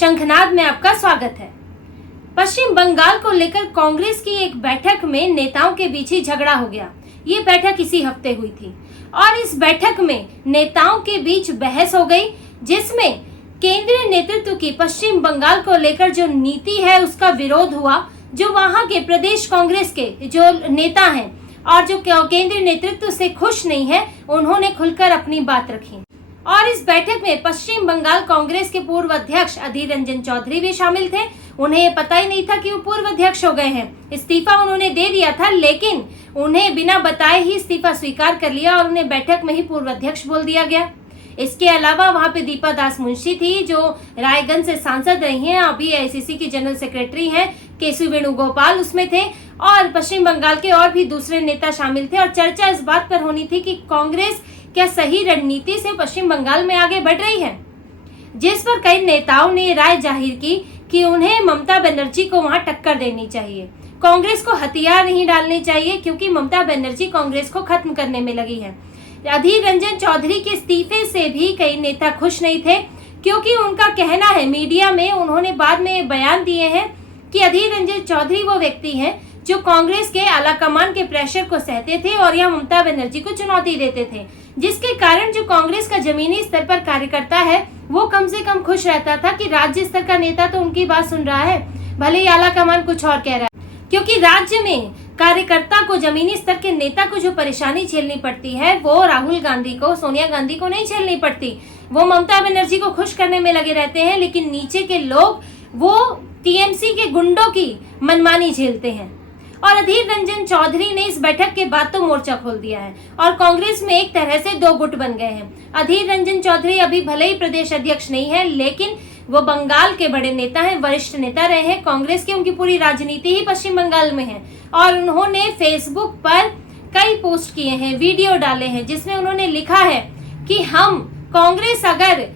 शंखनाद में आपका स्वागत है। पश्चिम बंगाल को लेकर कांग्रेस की एक बैठक में नेताओं के बीच ही झगड़ा हो गया। ये बैठक इसी हफ्ते हुई थी और इस बैठक में नेताओं के बीच बहस हो गई, जिसमें केंद्रीय नेतृत्व की पश्चिम बंगाल को लेकर जो नीति है उसका विरोध हुआ। जो वहां के प्रदेश कांग्रेस के जो नेता हैं और जो केंद्रीय नेतृत्व से खुश नहीं है, उन्होंने खुलकर अपनी बात रखी। और इस बैठक में पश्चिम बंगाल कांग्रेस के पूर्व अध्यक्ष अधीर रंजन चौधरी भी शामिल थे। उन्हें ये पता ही नहीं था कि वो पूर्व अध्यक्ष हो गए हैं। इस्तीफा उन्होंने दे दिया था, लेकिन उन्हें बिना बताए ही इस्तीफा स्वीकार कर लिया और उन्हें बैठक में ही पूर्व अध्यक्ष बोल दिया गया। इसके अलावा वहां पे दीपा दास मुंशी थी, जो रायगंज से सांसद रही हैं, अभी आईसीसी की जनरल सेक्रेटरी हैं। केसी वेणुगोपाल उसमें थे और पश्चिम बंगाल के और भी दूसरे नेता शामिल थे। और चर्चा इस बात पर होनी थी कि कांग्रेस क्या सही रणनीति से पश्चिम बंगाल में आगे बढ़ रही है, जिस पर कई नेताओं ने राय जाहिर की कि उन्हें ममता बनर्जी को वहां टक्कर देनी चाहिए। कांग्रेस को हथियार नहीं डालने चाहिए, क्योंकि ममता बनर्जी कांग्रेस को खत्म करने में लगी है। अधीर रंजन चौधरी के इस्तीफे से भी कई नेता खुश नहीं थे, क्योंकि उनका कहना है, मीडिया में उन्होंने बाद में बयान दिए हैं कि अधीर रंजन चौधरी वो व्यक्ति हैं जो कांग्रेस के आलाकमान के प्रेशर को सहते थे और यह ममता बनर्जी को चुनौती देते थे, जिसके कारण जो कांग्रेस का जमीनी स्तर पर कार्यकर्ता है वो कम से कम खुश रहता था कि राज्य स्तर का नेता तो उनकी बात सुन रहा है, भले ही आलाकमान कुछ और कह रहा है। क्योंकि राज्य में कार्यकर्ता को, जमीनी स्तर के नेता को जो परेशानी झेलनी पड़ती है वो राहुल गांधी को, सोनिया गांधी को नहीं झेलनी पड़ती। वो ममता बनर्जी को खुश करने में लगे रहते हैं, लेकिन नीचे के लोग वो टीएमसी के गुंडों की मनमानी झेलते हैं। और अधीर रंजन चौधरी ने इस बैठक के बाद तो मोर्चा खोल दिया है और कांग्रेस में एक तरह से दो गुट बन गए हैं। अधीर रंजन चौधरी अभी भले ही प्रदेश अध्यक्ष नहीं है, लेकिन वो बंगाल के बड़े नेता हैं, वरिष्ठ नेता रहे हैं कांग्रेस के। उनकी पूरी राजनीति ही पश्चिम बंगाल में है और उन्होंने फेसबुक पर कई पोस्ट किए हैं, वीडियो डाले हैं, जिसमें उन्होंने लिखा है कि हम कांग्रेस अगर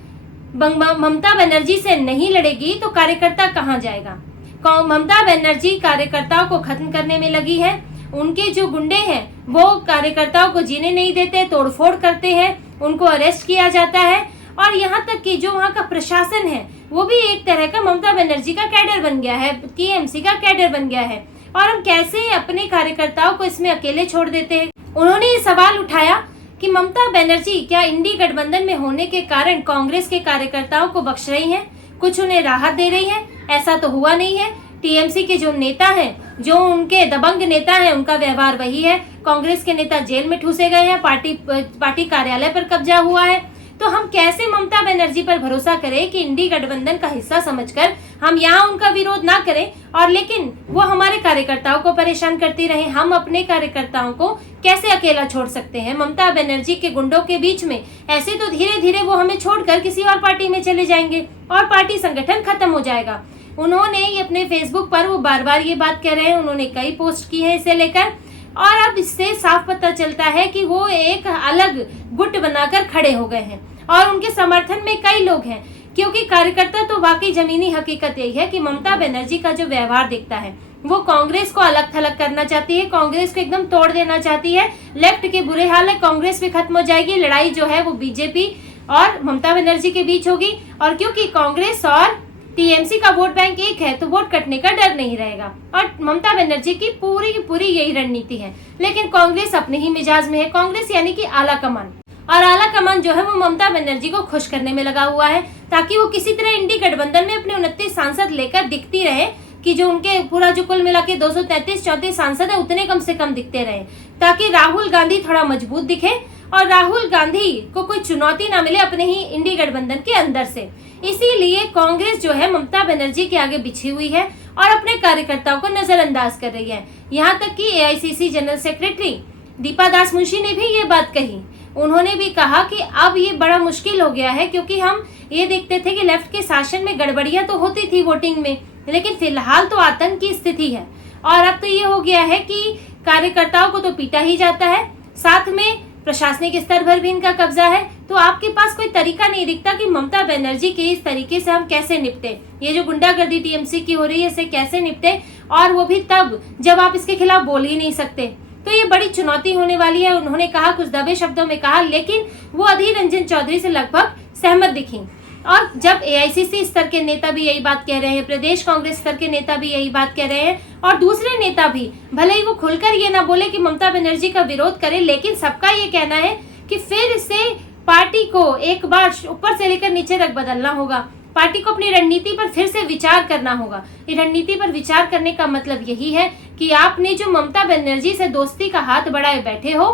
ममता बनर्जी से नहीं लड़ेगी तो कार्यकर्ता कहाँ जाएगा। ममता बनर्जी कार्यकर्ताओं को खत्म करने में लगी है। उनके जो गुंडे हैं वो कार्यकर्ताओं को जीने नहीं देते, तोड़फोड़ करते हैं, उनको अरेस्ट किया जाता है। और यहाँ तक कि जो वहाँ का प्रशासन है वो भी एक तरह का ममता बनर्जी का कैडर बन गया है, टीएमसी का कैडर बन गया है। और हम कैसे अपने कार्यकर्ताओं को इसमें अकेले छोड़ देते हैं। उन्होंने ये सवाल उठाया कि ममता बनर्जी क्या इंडी गठबंधन में होने के कारण कांग्रेस के कार्यकर्ताओं को बख्श रही हैं, कुछ उन्हें राहत दे रही हैं? ऐसा तो हुआ नहीं है। टीएमसी के जो नेता हैं, जो उनके दबंग नेता हैं, उनका व्यवहार वही है। कांग्रेस के नेता जेल में ठूसे गए हैं, पार्टी कार्यालय पर कब्जा हुआ है। तो हम कैसे ममता बनर्जी पर भरोसा करें कि इंडी गठबंधन का हिस्सा समझकर हम यहाँ उनका विरोध ना करें, और लेकिन वो हमारे कार्यकर्ताओं को परेशान करती रहे। हम अपने कार्यकर्ताओं को कैसे अकेला छोड़ सकते हैं ममता बनर्जी के गुंडों के बीच में? ऐसे तो धीरे धीरे वो हमें छोड़कर किसी और पार्टी में चले जाएंगे और पार्टी संगठन खत्म हो जाएगा। उन्होंने ये अपने फेसबुक पर वो बार बार ये बात कह रहे हैं, उन्होंने कई पोस्ट की है इसे लेकर। और अब इससे साफ पता चलता है कि वो एक अलग गुट बनाकर खड़े हो गए हैं और उनके समर्थन में कई लोग हैं। क्योंकि कार्यकर्ता तो वाकई जमीनी हकीकत यही है कि ममता बनर्जी का जो व्यवहार दिखता है वो कांग्रेस को अलग थलग करना चाहती है, कांग्रेस को एकदम तोड़ देना चाहती है। लेफ्ट के बुरे हाल है, कांग्रेस भी खत्म हो जाएगी। लड़ाई जो है वो बीजेपी और ममता बनर्जी के बीच होगी। और क्योंकि कांग्रेस और टीएमसी का वोट बैंक एक है तो वोट कटने का डर नहीं रहेगा। और ममता बनर्जी की पूरी यही रणनीति है। लेकिन कांग्रेस अपने ही मिजाज में है। कांग्रेस यानी कि आला कमान, और आला कमान जो है वो ममता बनर्जी को खुश करने में लगा हुआ है, ताकि वो किसी तरह इंडी गठबंधन में अपने 29 सांसद लेकर दिखती रहे कि जो उनके पूरा जो कुल मिला के 233-34 सांसद है उतने कम से कम दिखते रहे, ताकि राहुल गांधी थोड़ा मजबूत दिखे और राहुल गांधी को कोई चुनौती ना मिले अपने ही इंडी गठबंधन के अंदर से। इसीलिए कांग्रेस जो है ममता बनर्जी के आगे बिछी हुई है और अपने कार्यकर्ताओं को नजरअंदाज कर रही है। यहाँ तक कि एआईसीसी जनरल सेक्रेटरी दीपा दास मुंशी ने भी ये बात कही। उन्होंने भी कहा कि अब ये बड़ा मुश्किल हो गया है, क्योंकि हम ये देखते थे कि लेफ्ट के शासन में गड़बड़ियां तो होती थी वोटिंग में, लेकिन फिलहाल तो आतंक की स्थिति है। और अब तो ये हो गया है कि कार्यकर्ताओं को तो पीटा ही जाता है, साथ में प्रशासनिक स्तर पर भी इनका कब्जा है। तो आपके पास कोई तरीका नहीं दिखता कि ममता बनर्जी के इस तरीके से हम कैसे निपटे, ये जो गुंडागर्दी टीएमसी की हो रही है इससे कैसे निपटे, और वो भी तब जब आप इसके खिलाफ बोल ही नहीं सकते। तो ये बड़ी चुनौती होने वाली है। उन्होंने कहा, कुछ दबे शब्दों में कहा, लेकिन वो अधीर रंजन चौधरी से लगभग सहमत दिखी। और जब एआईसीसी स्तर के नेता भी यही बात कह रहे हैं, प्रदेश कांग्रेस स्तर के नेता भी यही बात कह रहे हैं, और दूसरे नेता भी, भले ही वो खुलकर ये ना बोले कि ममता बनर्जी का विरोध करें, लेकिन सबका ये कहना है कि फिर से पार्टी को एक बार ऊपर से लेकर नीचे तक बदलना होगा। पार्टी को अपनी रणनीति पर फिर से विचार करना होगा। ये रणनीति पर विचार करने का मतलब यही है कि आपने जो ममता बनर्जी से दोस्ती का हाथ बढ़ाए बैठे हो,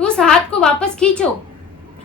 उस हाथ को वापस खींचो,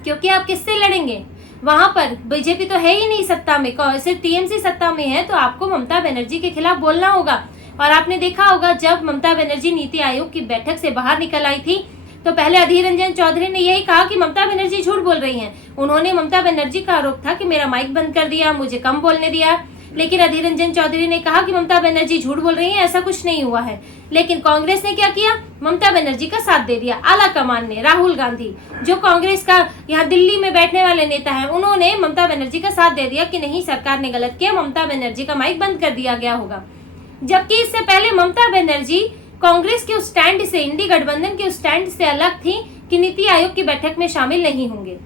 क्योंकि आप किससे लड़ेंगे? वहां पर बीजेपी तो है ही नहीं सत्ता में, सिर्फ टीएमसी सत्ता में है, तो आपको ममता बनर्जी के खिलाफ बोलना होगा। और आपने देखा होगा जब ममता बनर्जी नीति आयोग की बैठक से बाहर निकल आई थी, तो पहले अधीर रंजन चौधरी ने यही कहा कि ममता बनर्जी झूठ बोल रही हैं। उन्होंने, ममता बनर्जी का आरोप था कि मेरा माइक बंद कर दिया, मुझे कम बोलने दिया, लेकिन अधीर रंजन चौधरी ने कहा कि ममता बनर्जी झूठ बोल रही हैं, ऐसा कुछ नहीं हुआ है। लेकिन कांग्रेस ने क्या किया? ममता बनर्जी का साथ दे दिया। आला कमान ने, राहुल गांधी जो कांग्रेस का यहाँ दिल्ली में बैठने वाले नेता है, उन्होंने ममता बनर्जी का साथ दे दिया कि नहीं, सरकार ने गलत किया, ममता बनर्जी का माइक बंद कर दिया गया होगा। जबकि इससे पहले ममता बनर्जी कांग्रेस के उस स्टैंड से, इंडी गठबंधन के उस स्टैंड से अलग थी कि नीति आयोग की बैठक में शामिल नहीं होंगे।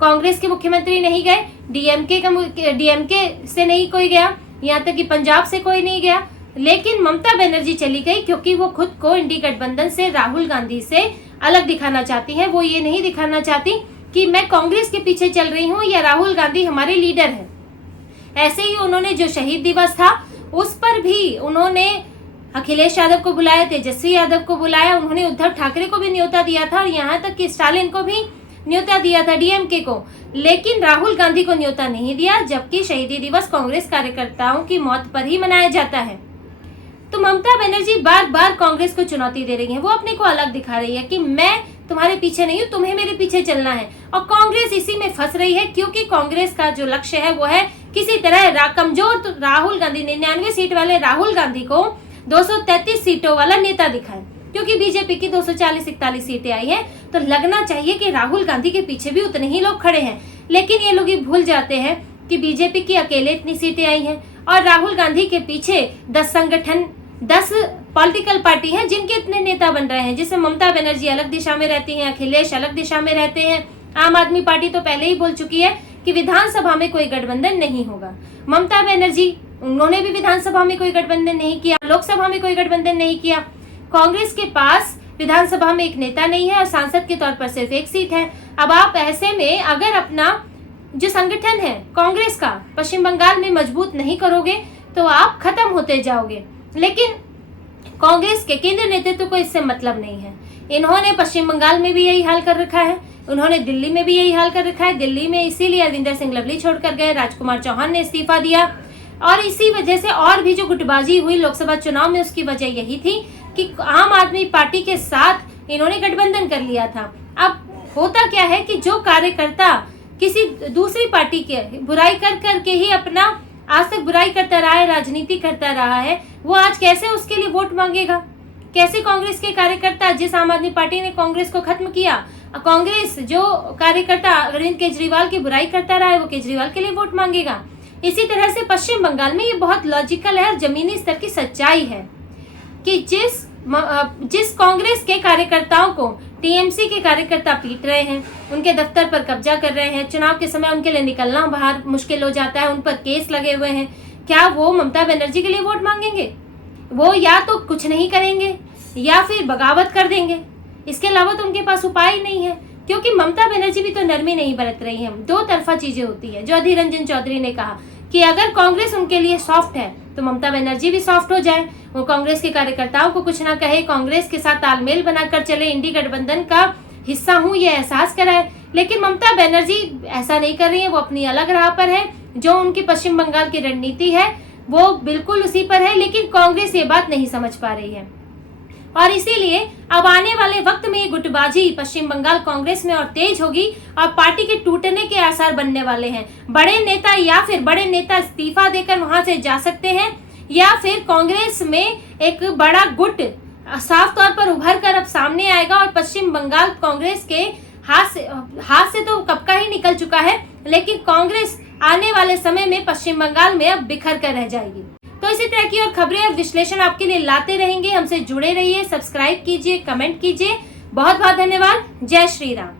कांग्रेस के मुख्यमंत्री नहीं गए, डीएमके से नहीं कोई गया, यहाँ तक कि पंजाब से कोई नहीं गया, लेकिन ममता बनर्जी चली गई क्योंकि वो खुद को इंडी गठबंधन से, राहुल गांधी से अलग दिखाना चाहती है। वो ये नहीं दिखाना चाहती कि मैं कांग्रेस के पीछे चल रही हूँ या राहुल गांधी हमारे लीडर है। ऐसे ही उन्होंने जो शहीद दिवस था उस पर भी उन्होंने अखिलेश यादव को बुलाया, तेजस्वी यादव को बुलाया, उन्होंने उद्धव ठाकरे को भी न्योता दिया था और यहाँ तक कि स्टालिन को भी न्योता दिया था, डीएमके को, लेकिन राहुल गांधी को न्योता नहीं दिया। जबकि शहीदी दिवस कांग्रेस कार्यकर्ताओं की मौत पर ही मनाया जाता है। तो ममता बनर्जी बार बार कांग्रेस को चुनौती दे रही है, वो अपने को अलग दिखा रही है कि मैं तुम्हारे पीछे नहीं हूँ, तुम्हें मेरे पीछे चलना है। और कांग्रेस इसी में फंस रही है, क्योंकि कांग्रेस का जो लक्ष्य है वो है किसी तरह कमजोर राहुल गांधी, 99 सीट वाले राहुल गांधी को 233 सीटों वाला नेता दिखाए, क्योंकि बीजेपी की 240-41 सीटें आई हैं, तो लगना चाहिए कि राहुल गांधी के पीछे भी उतने ही लोग खड़े हैं। लेकिन ये लोग ये भूल जाते हैं कि बीजेपी की अकेले इतनी सीटें आई हैं और राहुल गांधी के पीछे 10 संगठन, 10 पॉलिटिकल पार्टी हैं जिनके इतने नेता बन रहे हैं, जिसमें ममता बनर्जी अलग दिशा में रहती हैं, अखिलेश अलग दिशा में रहते हैं। आम आदमी पार्टी तो पहले ही बोल चुकी है कि विधानसभा में कोई गठबंधन नहीं होगा। ममता बनर्जी, उन्होंने भी विधानसभा में कोई गठबंधन नहीं किया, लोकसभा में कोई गठबंधन नहीं किया। कांग्रेस के पास विधानसभा में एक नेता नहीं है और सांसद के तौर पर सिर्फ एक सीट है। अब आप ऐसे में अगर अपना जो संगठन है कांग्रेस का पश्चिम बंगाल में मजबूत नहीं करोगे तो आप खत्म होते जाओगे। लेकिन कांग्रेस के केंद्रीय नेतृत्व को इससे मतलब नहीं है। इन्होंने पश्चिम बंगाल में भी यही हाल कर रखा है, उन्होंने दिल्ली में भी यही हाल कर रखा है। दिल्ली में इसीलिए अरविंदर सिंह लवली छोड़कर गए, राजकुमार चौहान ने इस्तीफा दिया, और इसी वजह से और भी जो गुटबाजी हुई लोकसभा चुनाव में, उसकी वजह यही थी कि आम आदमी पार्टी के साथ इन्होंने गठबंधन कर लिया था। अब होता क्या है कि जो कार्यकर्ता किसी दूसरी पार्टी के बुराई कर करके ही अपना आज तक बुराई करता रहा है, राजनीति करता रहा है, वो आज कैसे उसके लिए वोट मांगेगा? कैसे कांग्रेस के कार्यकर्ता, जिस आम आदमी पार्टी ने कांग्रेस को खत्म किया, कांग्रेस जो कार्यकर्ता अरविंद केजरीवाल की बुराई करता रहा है, वो केजरीवाल के लिए वोट मांगेगा? इसी तरह से पश्चिम बंगाल में ये बहुत लॉजिकल है और जमीनी स्तर की सच्चाई है कि जिस कांग्रेस के कार्यकर्ताओं को टीएमसी के कार्यकर्ता पीट रहे हैं, उनके दफ्तर पर कब्जा कर रहे हैं, चुनाव के समय उनके लिए निकलना बाहर मुश्किल हो जाता है, उन पर केस लगे हुए हैं, क्या वो ममता बनर्जी के लिए वोट मांगेंगे? वो या तो कुछ नहीं करेंगे या फिर बगावत कर देंगे। इसके अलावा तो उनके पास उपाय ही नहीं है, क्योंकि ममता बनर्जी भी तो नरमी नहीं बरत रही है। दो तरफा चीजें होती है। जो अधीर रंजन चौधरी ने कहा कि अगर कांग्रेस उनके लिए सॉफ्ट है तो ममता बनर्जी भी सॉफ्ट हो जाए, वो कांग्रेस के कार्यकर्ताओं को कुछ ना कहे, कांग्रेस के साथ तालमेल बनाकर चले, इंडी गठबंधन का हिस्सा हूं ये एहसास कराए। लेकिन ममता बनर्जी ऐसा नहीं कर रही है, वो अपनी अलग राह पर है। जो उनकी पश्चिम बंगाल की रणनीति है वो बिल्कुल उसी पर है, लेकिन कांग्रेस ये बात नहीं समझ पा रही है। और इसीलिए अब आने वाले वक्त में ये गुटबाजी पश्चिम बंगाल कांग्रेस में और तेज होगी और पार्टी के टूटने के आसार बनने वाले हैं। बड़े नेता इस्तीफा देकर वहां से जा सकते हैं, या फिर कांग्रेस में एक बड़ा गुट साफ तौर पर उभर कर अब सामने आएगा और पश्चिम बंगाल कांग्रेस के हाथ से तो कब का ही निकल चुका है, लेकिन कांग्रेस आने वाले समय में पश्चिम बंगाल में अब बिखर कर रह जाएगी। तो इसी तरह की और खबरें और विश्लेषण आपके लिए लाते रहेंगे। हमसे जुड़े रहिए, सब्सक्राइब कीजिए, कमेंट कीजिए। बहुत बहुत धन्यवाद। जय श्री राम।